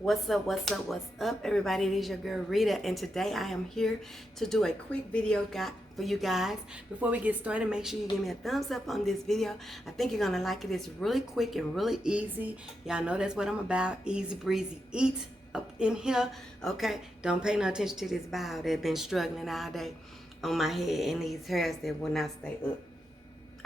What's up, what's up, what's up, everybody? It is your girl Rita, and today I am here to do a quick video for you guys. Before we get started, make sure you give me a thumbs up on this video. I think you're gonna like it. It's really quick and really easy. Y'all know that's what I'm about. Easy breezy eat up in here, okay? Don't pay no attention to this bow that's been struggling all day on my head and these hairs that will not stay up.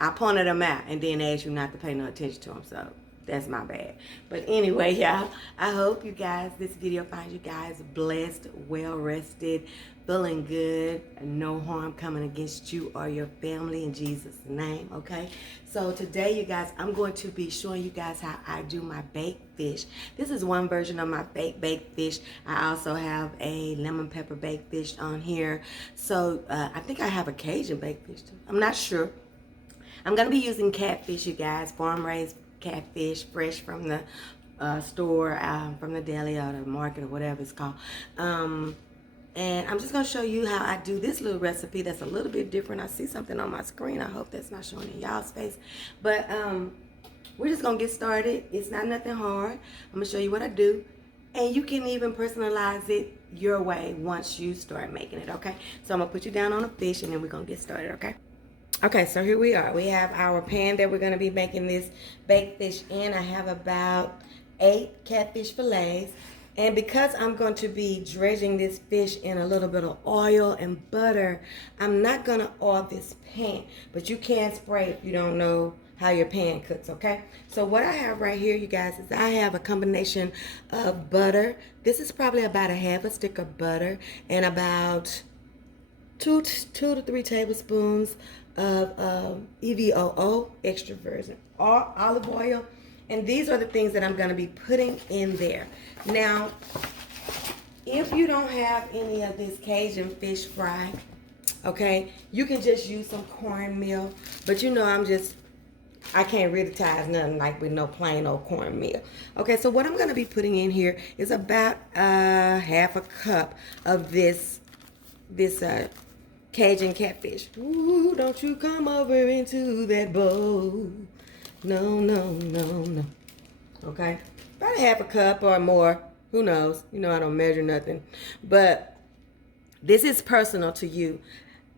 I pointed them out and then asked you not to pay no attention to them, so that's my bad. But anyway, y'all, I hope you guys, this video finds you guys blessed, well rested, feeling good, no harm coming against you or your family in Jesus' name, okay? So today, you guys, I'm going to be showing you guys how I do my baked fish. This is one version of my baked fish. I also have a lemon pepper baked fish on here. So I think I have a Cajun baked fish too. I'm not sure. I'm going to be using catfish, you guys, farm-raised catfish, fresh from the store, from the deli or the market or whatever it's called. And I'm just going to show you how I do this little recipe that's a little bit different. I see something on my screen. I hope that's not showing in y'all's face. But we're just going to get started. It's not nothing hard. I'm going to show you what I do. And you can even personalize it your way once you start making it, okay? So I'm going to put you down on a fish and then we're going to get started, okay? Okay, so here we are. We have our pan that we're going to be making this baked fish in. I have about 8 catfish fillets. And because I'm going to be dredging this fish in a little bit of oil and butter, I'm not going to oil this pan. But you can spray if you don't know how your pan cooks, okay? So what I have right here, you guys, is I have a combination of butter. This is probably about a half a stick of butter and about 2 to 3 tablespoons of EVOO, extra virgin olive oil. And these are the things that I'm going to be putting in there. Now, if you don't have any of this Cajun fish fry, okay, you can just use some cornmeal. But you know, I can't really tie nothing like with no plain old cornmeal. Okay, so what I'm going to be putting in here is about half a cup of this Cajun catfish. Ooh, don't you come over into that bowl. No, no, no, no. Okay? About a half a cup or more. Who knows? You know I don't measure nothing. But this is personal to you.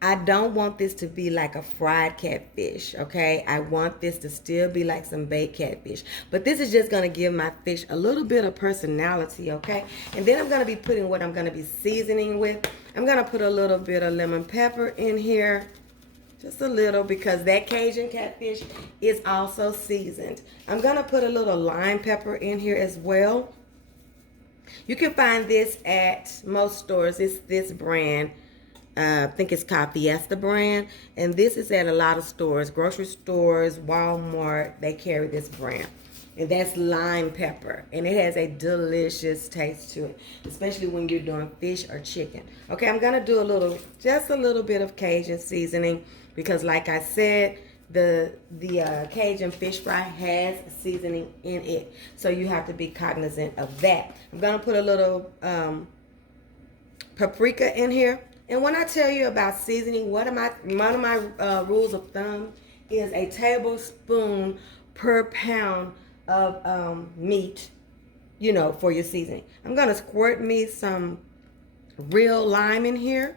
I don't want this to be like a fried catfish, okay? I want this to still be like some baked catfish. But this is just going to give my fish a little bit of personality, okay? And then I'm going to be putting what I'm going to be seasoning with. I'm going to put a little bit of lemon pepper in here. Just a little, because that Cajun catfish is also seasoned. I'm going to put a little lime pepper in here as well. You can find this at most stores. It's this brand. I think it's called Fiesta brand, and this is at a lot of stores, grocery stores, Walmart. They carry this brand, and that's lime pepper, and it has a delicious taste to it, especially when you're doing fish or chicken. Okay, I'm gonna do just a little bit of Cajun seasoning, because like I said, the Cajun fish fry has seasoning in it, so you have to be cognizant of that. I'm gonna put a little paprika in here. And when I tell you about seasoning, one of my rules of thumb is a tablespoon per pound of meat, you know, for your seasoning. I'm going to squirt me some real lime in here,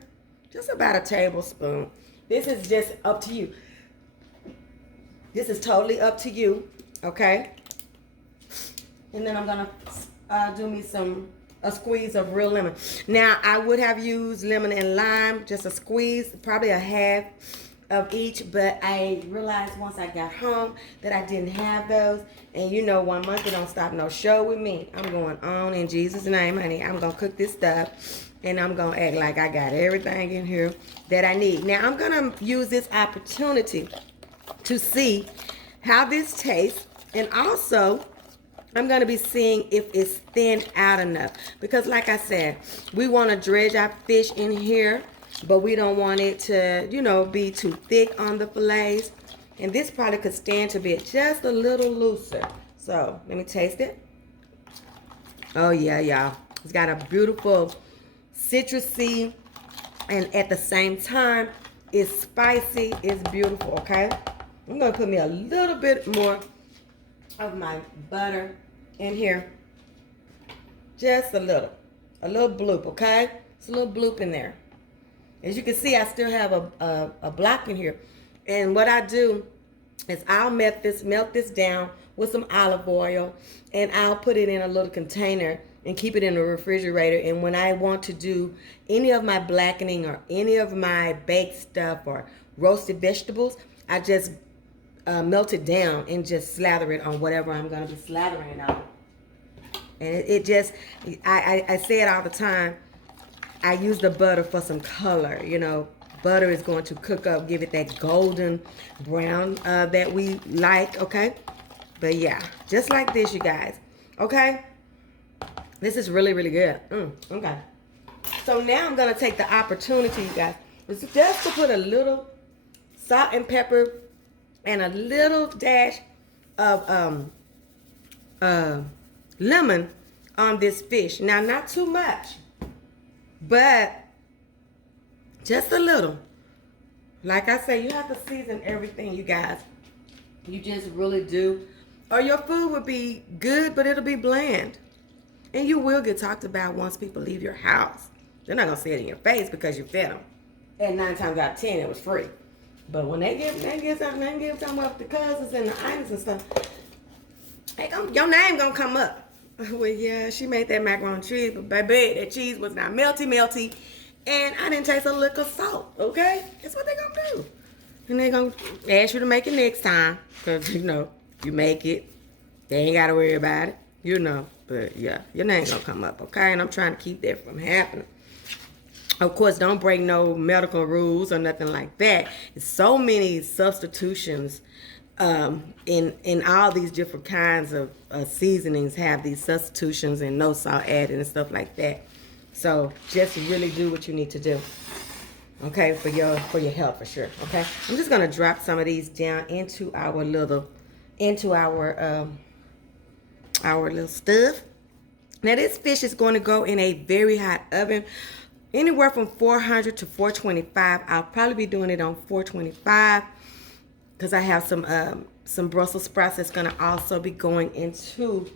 just about a tablespoon. This is just up to you. This is totally up to you, okay? And then I'm going to do me a squeeze of real lemon. Now, I would have used lemon and lime, just a squeeze, probably a half of each, but I realized once I got home that I didn't have those. And you know, 1 month, it don't stop no show with me. I'm going on in Jesus' name, honey. I'm going to cook this stuff, and I'm going to act like I got everything in here that I need. Now, I'm going to use this opportunity to see how this tastes, and also I'm going to be seeing if it's thinned out enough. Because like I said, we want to dredge our fish in here, but we don't want it to, you know, be too thick on the fillets. And this probably could stand to be just a little looser. So, let me taste it. Oh, yeah, y'all. It's got a beautiful citrusy, and at the same time, it's spicy. It's beautiful, okay? I'm going to put me a little bit more of my butter in here. Just a little bloop, okay? It's a little bloop in there. As you can see, I still have a block in here. And what I do is I'll melt this down with some olive oil, and I'll put it in a little container and keep it in the refrigerator. And when I want to do any of my blackening or any of my baked stuff or roasted vegetables, I just melt it down and just slather it on whatever I'm going to be slathering it on. And it just, I say it all the time, I use the butter for some color. You know, butter is going to cook up, give it that golden brown that we like, okay? But yeah, just like this, you guys, okay? This is really, really good. Okay. So now I'm going to take the opportunity, you guys, just to put a little salt and pepper and a little dash of lemon on this fish. Now, not too much, but just a little. Like I say, you have to season everything, you guys. You just really do. Or your food will be good, but it'll be bland. And you will get talked about once people leave your house. They're not going to say it in your face because you fed them. And 9 times out of 10, it was free. But when they give something up to cousins and the aunts and stuff, your name going to come up. Well, yeah, she made that macaroni and cheese, but baby, that cheese was not melty. And I didn't taste a lick of salt, okay? That's what they're going to do. And they're going to ask you to make it next time. Because, you know, you make it. They ain't got to worry about it. You know. But, yeah, your name going to come up, okay? And I'm trying to keep that from happening. Of course, don't break no medical rules or nothing like that. It's so many substitutions in all these different kinds of seasonings have these substitutions and no salt added and stuff like that. So just really do what you need to do, okay, for your health for sure. Okay, I'm just gonna drop some of these down into our little stuff. Now this fish is going to go in a very hot oven, anywhere from 400 to 425. I'll probably be doing it on 425 because I have some Brussels sprouts that's going to also be going into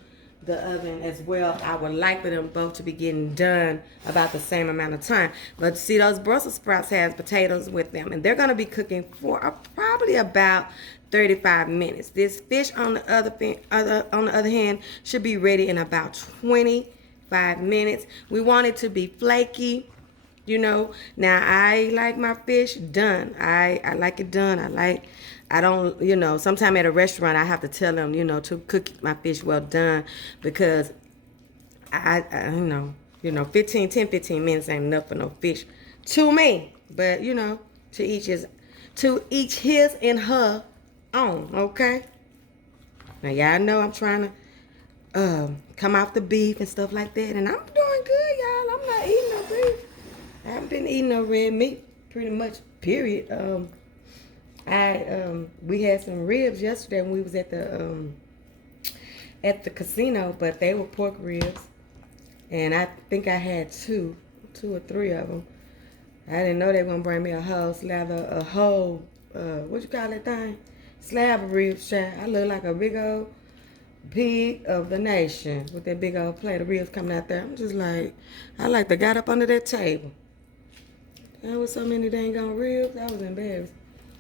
the oven as well. I would like for them both to be getting done about the same amount of time. But see, those Brussels sprouts has potatoes with them, and they're going to be cooking for probably about 35 minutes. This fish on the other hand should be ready in about 25 minutes. We want it to be flaky. You know, now I like my fish done. I like it done. I don't, you know, sometime at a restaurant I have to tell them, you know, to cook my fish well done, because I you know, 15 minutes ain't enough for no fish to me. But, you know, to each his and her own, okay? Now y'all know I'm trying to come off the beef and stuff like that, and I'm doing good, y'all. I'm not eating no beef. I haven't been eating no red meat pretty much, period. We had some ribs yesterday when we was at the casino, but they were pork ribs, and I think I had two or three of them. I didn't know they were gonna bring me a whole slab what you call that thing? Slab of ribs, child. I look like a big old pig of the nation with that big old plate of ribs coming out there. I'm just like, I like to got up under that table. There was so many dang on ribs, I was embarrassed.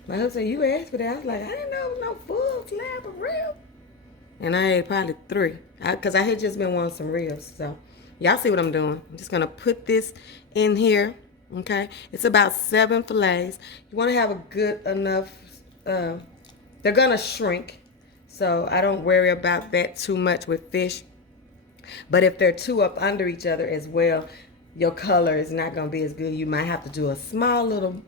My husband said, you asked for that. I was like, I didn't know it was no full slab of ribs. And I ate probably 3. Because I had just been wanting some ribs. So, y'all see what I'm doing. I'm just going to put this in here. Okay? It's about 7 fillets. You want to have a good enough, they're going to shrink. So, I don't worry about that too much with fish. But if they're 2 up under each other as well, your color is not going to be as good. You might have to do a small little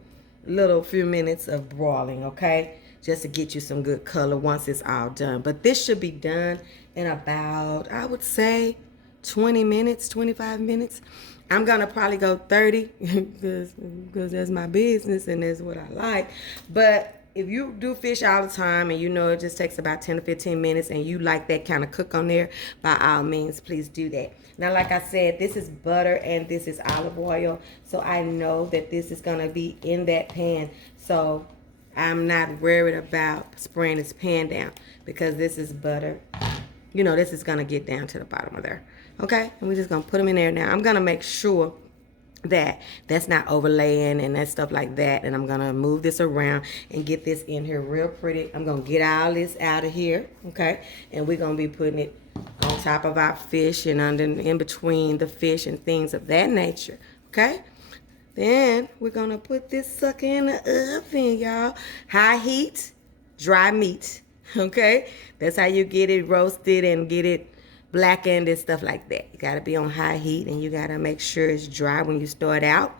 few minutes of broiling, okay, just to get you some good color once it's all done. But this should be done in about, I would say, 20 minutes, 25 minutes. I'm gonna probably go 30 because that's my business and that's what I like. But if you do fish all the time and you know it just takes about 10 to 15 minutes and you like that kind of cook on there, by all means, please do that. Now, like I said, this is butter and this is olive oil. So I know that this is going to be in that pan. So I'm not worried about spraying this pan down because this is butter you know, this is going to get down to the bottom of there. Okay, and we're just going to put them in there now. I'm going to make sure that that's not overlaying and that stuff like that, and I'm gonna move this around and get this in here real pretty. I'm gonna get all this out of here, okay, and we're gonna be putting it on top of our fish and under in between the fish and things of that nature. Okay, then we're gonna put this sucker in the oven, y'all. High heat, dry meat. Okay, that's how you get it roasted and get it blackened and stuff like that. You gotta be on high heat, and you gotta make sure it's dry when you start out.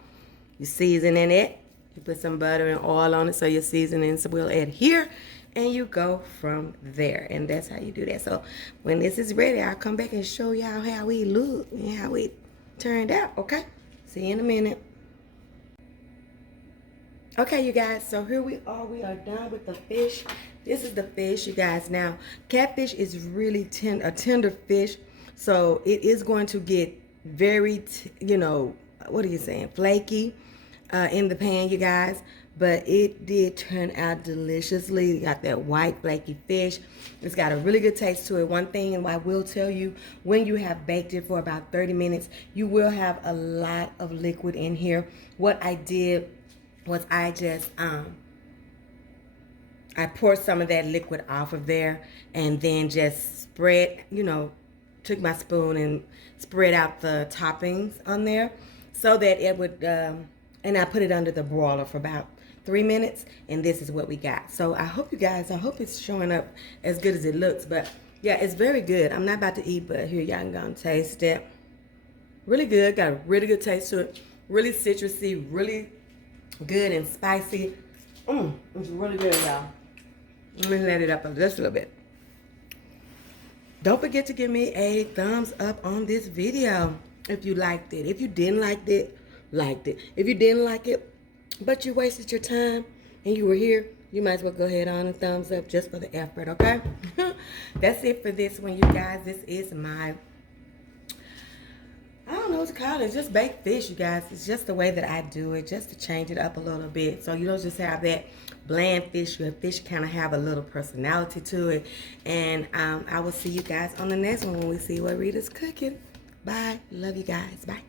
You seasoning it. You put some butter and oil on it so your seasonings will adhere, and you go from there. And that's how you do that. So when this is ready, I'll come back and show y'all how we look and how it turned out. Okay, see you in a minute. Okay, you guys, so here we are. We are done with the fish. This is the fish, you guys. Now, catfish is really a tender fish, so it is going to get very, you know, what are you saying, flaky in the pan, you guys. But it did turn out deliciously. You got that white, flaky fish. It's got a really good taste to it. One thing, and I will tell you, when you have baked it for about 30 minutes, you will have a lot of liquid in here. What I did was I just I poured some of that liquid off of there, and then just spread, you know, took my spoon and spread out the toppings on there so that it would and I put it under the broiler for about 3 minutes, and this is what we got. So I hope you guys, I hope it's showing up as good as it looks. But yeah, it's very good. I'm not about to eat, but here, y'all gonna taste it. Really good. Got a really good taste to it. Really citrusy, really good and spicy. It's really good, y'all. Let me let it up just a little bit. Don't forget to give me a thumbs up on this video if you liked it. If you didn't like it, liked it. If you didn't like it, but you wasted your time and you were here, you might as well go ahead on and thumbs up just for the effort, okay? That's it for this one, you guys. This is my, I don't know what to call it. It's just baked fish, you guys. It's just the way that I do it, just to change it up a little bit. So you don't just have that bland fish. Your fish kind of have a little personality to it. And I will see you guys on the next one when we see what Rita's cooking. Bye. Love you guys. Bye.